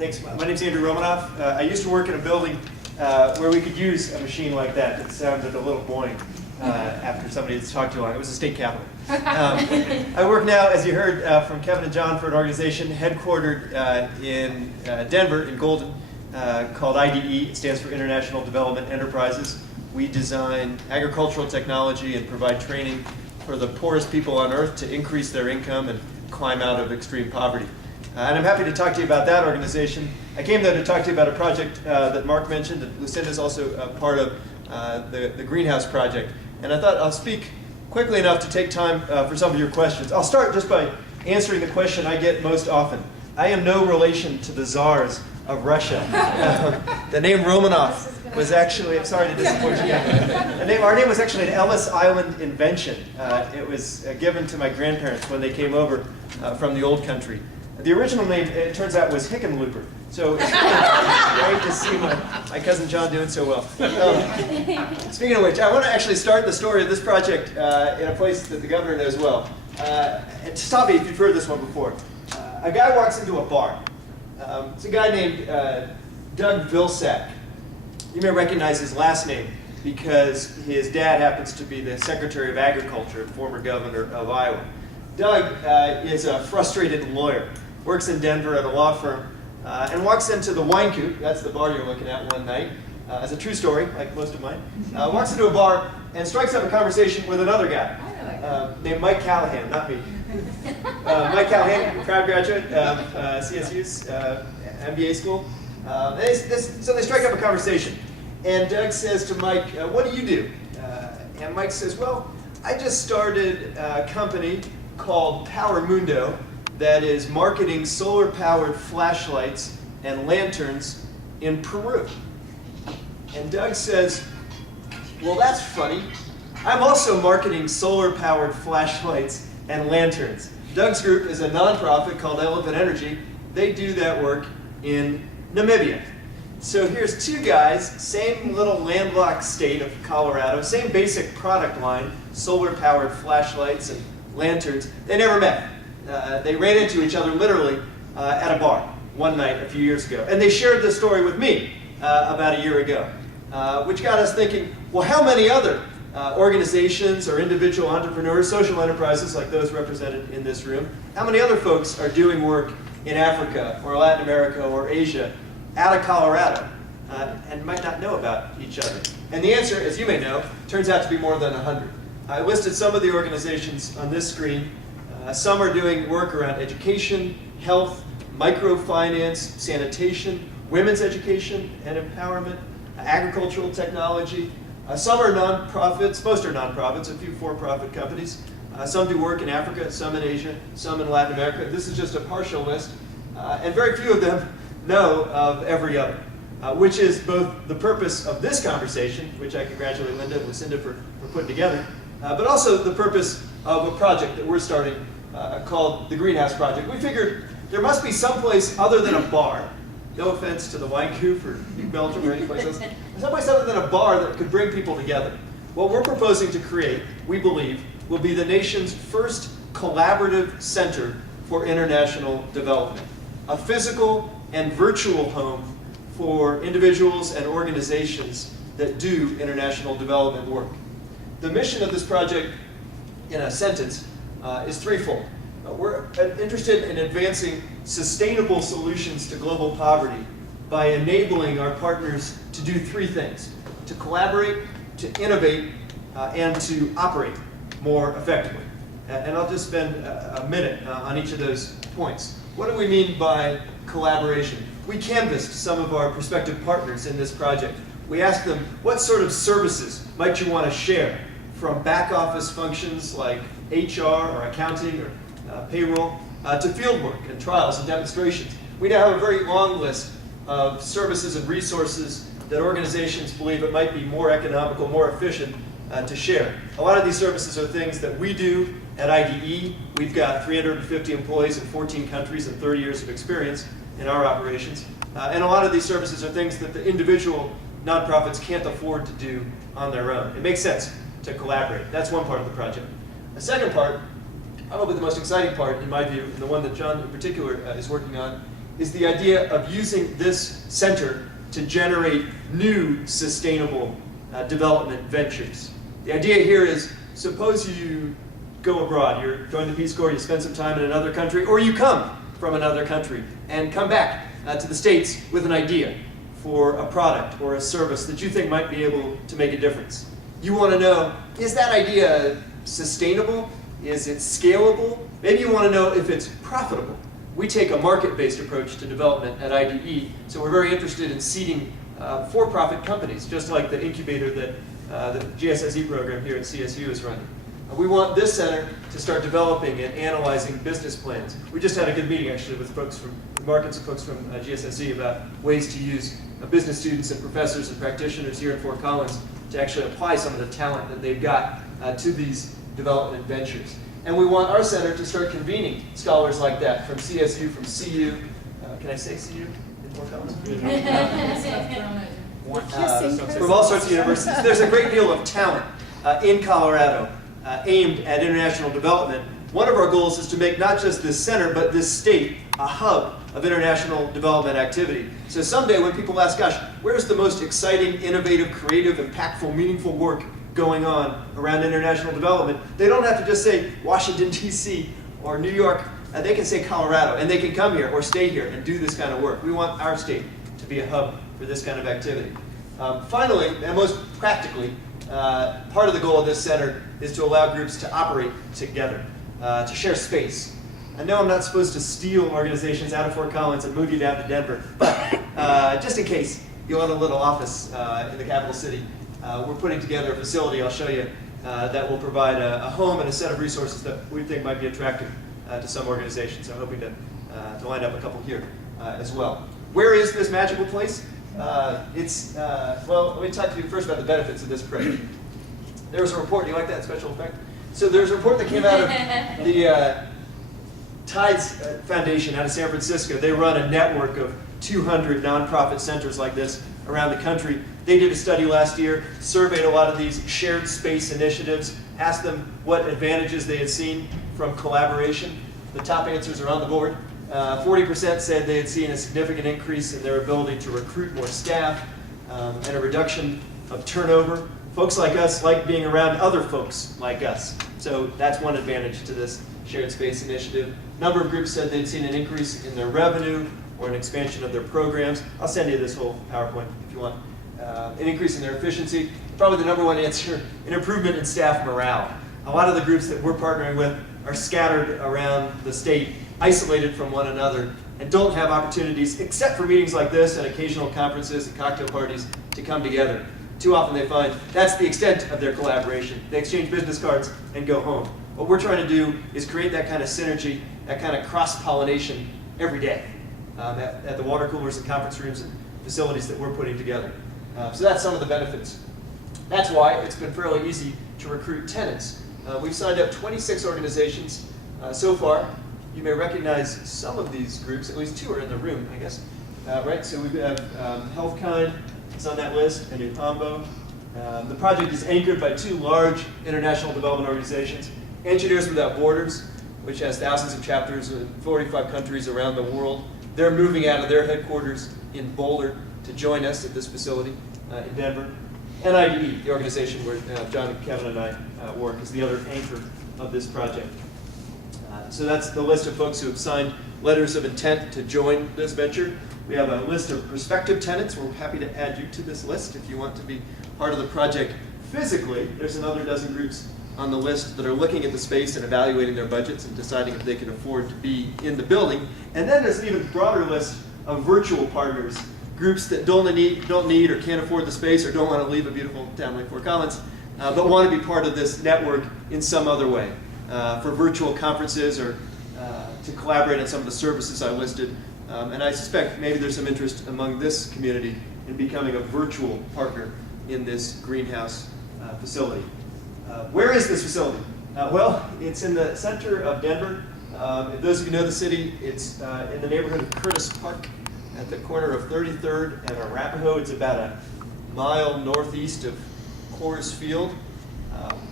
Thanks. My name's Andrew Romanoff. I used to work in a building where we could use a machine like that that sounded a little boring after somebody that's talked too long. It was the state capitol. I work now, as you heard from Kevin and John, for an organization headquartered in Denver, in Golden, called IDE. It stands for International Development Enterprises. We design agricultural technology and provide training for the poorest people on earth to increase their income and climb out of extreme poverty. And I'm happy to talk to you about that organization. I came though to talk to you about a project that Mark mentioned, and Lucinda is also part of the Greenhouse Project. And I thought I'll speak quickly enough to take time for some of your questions. I'll start just by answering the question I get most often. I am no relation to the czars of Russia. The name Romanoff was actually, I'm sorry to disappoint you. Our name was actually an Ellis Island invention. It was given to my grandparents when they came over from the old country. The original name, it turns out, was Hickenlooper. So it's really great to see my cousin John doing so well. Speaking of which, I want to actually start the story of this project in a place that the governor knows well. And stop me if you've heard this one before. A guy walks into a bar. It's a guy named Doug Vilsack. You may recognize his last name because his dad happens to be the Secretary of Agriculture, former governor of Iowa. Doug is a frustrated lawyer, works in Denver at a law firm, and walks into the Wine Coop, that's the bar you're looking at, one night, as a true story, like most of mine, walks into a bar and strikes up a conversation with another guy named Mike Callahan, not me. Mike Callahan, proud graduate of CSU's MBA school. So they strike up a conversation, and Doug says to Mike, what do you do? And Mike says, well, I just started a company called Power Mundo that is marketing solar-powered flashlights and lanterns in Peru. And Doug says, well, that's funny. I'm also marketing solar-powered flashlights and lanterns. Doug's group is a nonprofit called Development Energy. They do that work in Namibia. So here's two guys, same little landlocked state of Colorado, same basic product line, solar-powered flashlights and lanterns. They never met. They ran into each other literally at a bar one night a few years ago. And they shared this story with me about a year ago, which got us thinking, well, how many other organizations or individual entrepreneurs, social enterprises like those represented in this room, how many other folks are doing work in Africa or Latin America or Asia out of Colorado and might not know about each other? And the answer, as you may know, turns out to be more than 100. I listed some of the organizations on this screen. Some are doing work around education, health, microfinance, sanitation, women's education and empowerment, agricultural technology. Some are nonprofits, most are nonprofits, a few for-profit companies. Some do work in Africa, some in Asia, some in Latin America. This is just a partial list. And very few of them know of every other, which is both the purpose of this conversation, which I congratulate Linda and Lucinda for putting together, but also the purpose of a project that we're starting called the Greenhouse Project. We figured there must be someplace other than a bar, no offense to the Wine Coop or New Belgium or any place else, someplace other than a bar that could bring people together. What we're proposing to create, we believe, will be the nation's first collaborative center for international development, a physical and virtual home for individuals and organizations that do international development work. The mission of this project, in a sentence, is threefold. We're interested in advancing sustainable solutions to global poverty by enabling our partners to do three things: to collaborate, to innovate, and to operate more effectively. And I'll just spend a minute on each of those points. What do we mean by collaboration? We canvassed some of our prospective partners in this project. We asked them, what sort of services might you want to share, from back office functions like HR or accounting or payroll, to fieldwork and trials and demonstrations. We now have a very long list of services and resources that organizations believe it might be more economical, more efficient to share. A lot of these services are things that we do at IDE. We've got 350 employees in 14 countries and 30 years of experience in our operations. And a lot of these services are things that the individual nonprofits can't afford to do on their own. It makes sense to collaborate. That's one part of the project. The second part, probably the most exciting part in my view, and the one that John in particular is working on, is the idea of using this center to generate new sustainable development ventures. The idea here is, suppose you go abroad, you're join the Peace Corps, you spend some time in another country, or you come from another country and come back to the States with an idea for a product or a service that you think might be able to make a difference. You want to know, is that idea sustainable? Is it scalable? Maybe you want to know if it's profitable. We take a market-based approach to development at IDE, so we're very interested in seeding for-profit companies, just like the incubator that the GSSE program here at CSU is running. We want this center to start developing and analyzing business plans. We just had a good meeting actually with folks from markets and folks from GSSE about ways to use business students and professors and practitioners here in Fort Collins to actually apply some of the talent that they've got to these development ventures. And we want our center to start convening scholars like that from CSU, from CU. Can I say CU in Fort Collins? From all sorts of universities. There's a great deal of talent in Colorado aimed at international development. One of our goals is to make not just this center, but this state a hub of international development activity. So someday when people ask, gosh, where's the most exciting, innovative, creative, impactful, meaningful work going on around international development, they don't have to just say Washington, D.C. or New York. They can say Colorado, and they can come here or stay here and do this kind of work. We want our state to be a hub for this kind of activity. Finally, and most practically, part of the goal of this center is to allow groups to operate together, to share space. I know I'm not supposed to steal organizations out of Fort Collins and move you down to Denver, but just in case you want a little office in the capital city, we're putting together a facility, I'll show you, that will provide a home and a set of resources that we think might be attractive to some organizations. So I'm hoping to line up a couple here as well. Where is this magical place? Well, let me talk to you first about the benefits of this project. There was a report, do you like that special effect? So there's a report that came out of the Tides Foundation out of San Francisco. They run a network of 200 nonprofit centers like this around the country. They did a study last year, surveyed a lot of these shared space initiatives, asked them what advantages they had seen from collaboration. The top answers are on the board. 40% said they had seen a significant increase in their ability to recruit more staff and a reduction of turnover. Folks like us like being around other folks like us. So that's one advantage to this shared space initiative. A number of groups said they'd seen an increase in their revenue or an expansion of their programs. I'll send you this whole PowerPoint if you want. An increase in their efficiency. Probably the number one answer, an improvement in staff morale. A lot of the groups that we're partnering with are scattered around the state, isolated from one another, and don't have opportunities, except for meetings like this and occasional conferences and cocktail parties, to come together. Too often they find that's the extent of their collaboration. They exchange business cards and go home. What we're trying to do is create that kind of synergy, that kind of cross-pollination every day at the water coolers and conference rooms and facilities that we're putting together. So that's some of the benefits. That's why it's been fairly easy to recruit tenants. We've signed up 26 organizations so far. You may recognize some of these groups, at least two are in the room, I guess. Right, so we have HealthKind, it's on that list, and Upambo. The project is anchored by two large international development organizations, Engineers Without Borders, which has thousands of chapters in 45 countries around the world. They're moving out of their headquarters in Boulder to join us at this facility in Denver. And IDE, the organization where John, Kevin, and I work, is the other anchor of this project. So that's the list of folks who have signed letters of intent to join this venture. We have a list of prospective tenants. We're happy to add you to this list if you want to be part of the project physically. There's another dozen groups on the list that are looking at the space and evaluating their budgets and deciding if they can afford to be in the building. And then there's an even broader list of virtual partners, groups that don't need or can't afford the space or don't want to leave a beautiful town like Fort Collins, but want to be part of this network in some other way, for virtual conferences or to collaborate on some of the services I listed. And I suspect maybe there's some interest among this community in becoming a virtual partner in this greenhouse facility. Where is this facility? Well, it's in the center of Denver. Those of you who know the city, it's in the neighborhood of Curtis Park at the corner of 33rd and Arapahoe. It's about a mile northeast of Coors Field.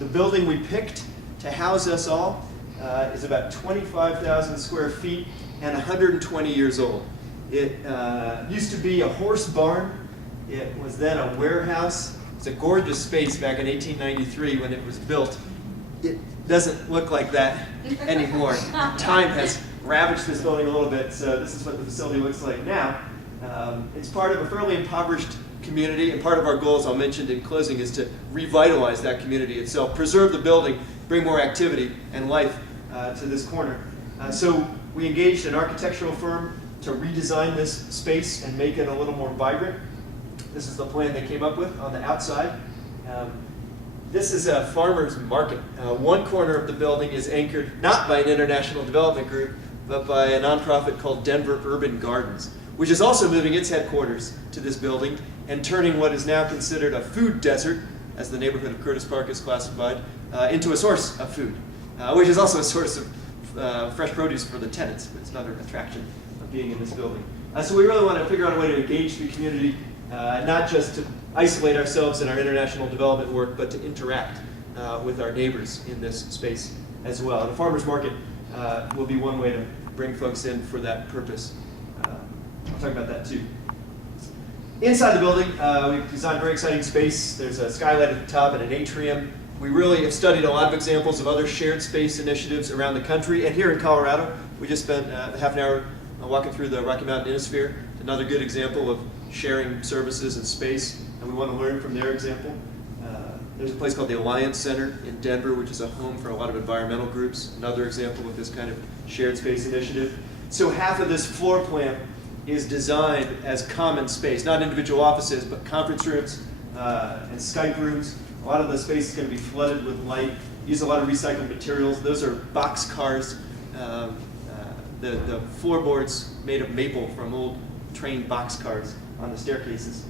The building we picked to house us all is about 25,000 square feet and 120 years old. It used to be a horse barn. It was then a warehouse. It's a gorgeous space back in 1893 when it was built. It doesn't look like that anymore. Time has ravaged this building a little bit, so this is what the facility looks like now. It's part of a fairly impoverished community, and part of our goals I'll mention in closing is to revitalize that community itself, preserve the building, bring more activity and life to this corner. So we engaged an architectural firm to redesign this space and make it a little more vibrant. This is the plan they came up with on the outside. This is a farmer's market. One corner of the building is anchored not by an international development group, but by a nonprofit called Denver Urban Gardens, which is also moving its headquarters to this building and turning what is now considered a food desert, as the neighborhood of Curtis Park is classified, into a source of food, which is also a source of fresh produce for the tenants. It's another attraction of being in this building. So we really want to figure out a way to engage the community, not just to isolate ourselves in our international development work, but to interact with our neighbors in this space as well. The farmers market will be one way to bring folks in for that purpose. I'll talk about that too. Inside the building, we've designed a very exciting space. There's a skylight at the top and an atrium. We really have studied a lot of examples of other shared space initiatives around the country. And here in Colorado, we just spent half an hour walking through the Rocky Mountain Innisphere. Another good example of sharing services and space, and we want to learn from their example. There's a place called the Alliance Center in Denver, which is a home for a lot of environmental groups. Another example of this kind of shared space initiative. So half of this floor plan is designed as common space, not individual offices, but conference rooms and Skype rooms. A lot of the space is going to be flooded with light. Use a lot of recycled materials. Those are box cars. The floorboards made of maple from old train box cars on the staircases.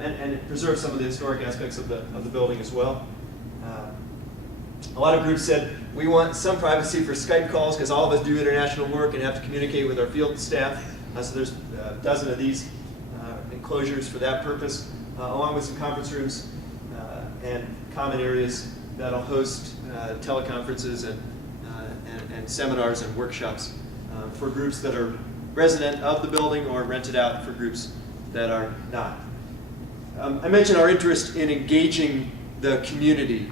And it preserves some of the historic aspects of the building as well. A lot of groups said, we want some privacy for Skype calls because all of us do international work and have to communicate with our field staff. So there's a dozen of these enclosures for that purpose, along with some conference rooms and common areas that'll host teleconferences and seminars and workshops for groups that are resident of the building or rented out for groups that are not. I mentioned our interest in engaging the community,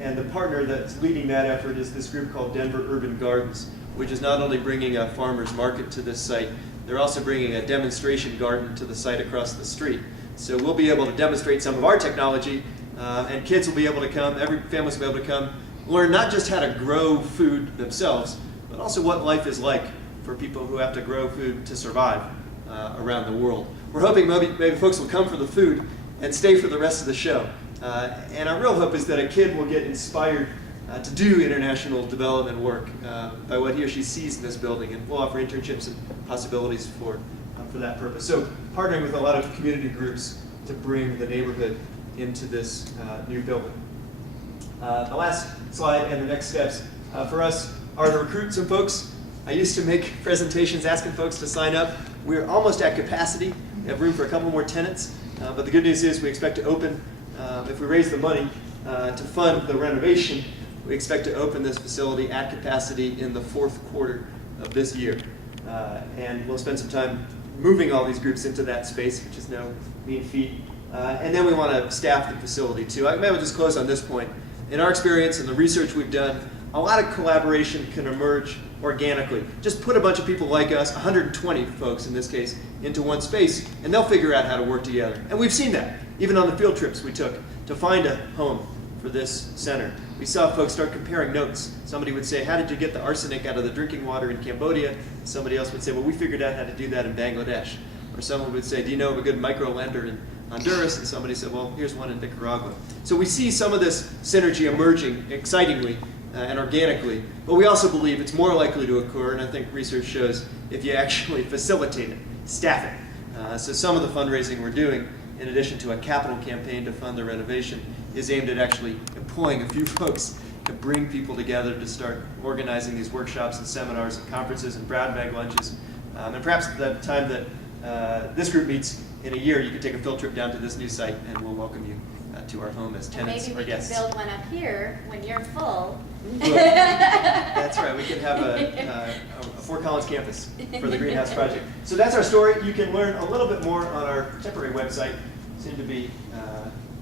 and the partner that's leading that effort is this group called Denver Urban Gardens, which is not only bringing a farmer's market to this site, they're also bringing a demonstration garden to the site across the street. So we'll be able to demonstrate some of our technology, and kids will be able to come, every family will be able to come, learn not just how to grow food themselves, but also what life is like for people who have to grow food to survive around the world. We're hoping maybe folks will come for the food and stay for the rest of the show. And our real hope is that a kid will get inspired to do international development work by what he or she sees in this building, and we'll offer internships and possibilities for that purpose. So partnering with a lot of community groups to bring the neighborhood into this new building. The last slide and the next steps for us are to recruit some folks. I used to make presentations asking folks to sign up. We're almost at capacity. We have room for a couple more tenants, but the good news is we expect to open, if we raise the money to fund the renovation, we expect to open this facility at capacity in the fourth quarter of this year. And we'll spend some time moving all these groups into that space, which is no mean feat. And then we want to staff the facility too. Maybe I'll just close on this point. In our experience and the research we've done, a lot of collaboration can emerge organically. Just put a bunch of people like us, 120 folks in this case, into one space, and they'll figure out how to work together. And we've seen that, even on the field trips we took to find a home for this center. We saw folks start comparing notes. Somebody would say, how did you get the arsenic out of the drinking water in Cambodia? Somebody else would say, well, we figured out how to do that in Bangladesh. Or someone would say, do you know of a good micro lender in Honduras? And somebody said, well, here's one in Nicaragua. So we see some of this synergy emerging excitingly and organically, but we also believe it's more likely to occur, and I think research shows, if you actually facilitate it, staff it. So some of the fundraising we're doing, in addition to a capital campaign to fund the renovation, is aimed at actually employing a few folks to bring people together to start organizing these workshops and seminars and conferences and brown bag lunches. And perhaps at the time that this group meets in a year, you could take a field trip down to this new site, and we'll welcome you to our home as tenants or guests. Maybe we can build one up here when you're full. Well, that's right. We could have a Fort Collins campus for the greenhouse project. So that's our story. You can learn a little bit more on our temporary website, soon to be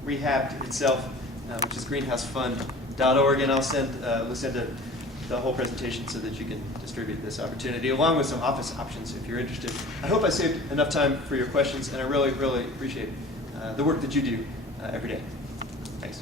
rehabbed itself, which is greenhousefund.org, and I'll send Lucinda the whole presentation so that you can distribute this opportunity, along with some office options if you're interested. I hope I saved enough time for your questions, and I really, really appreciate the work that you do every day. Thanks.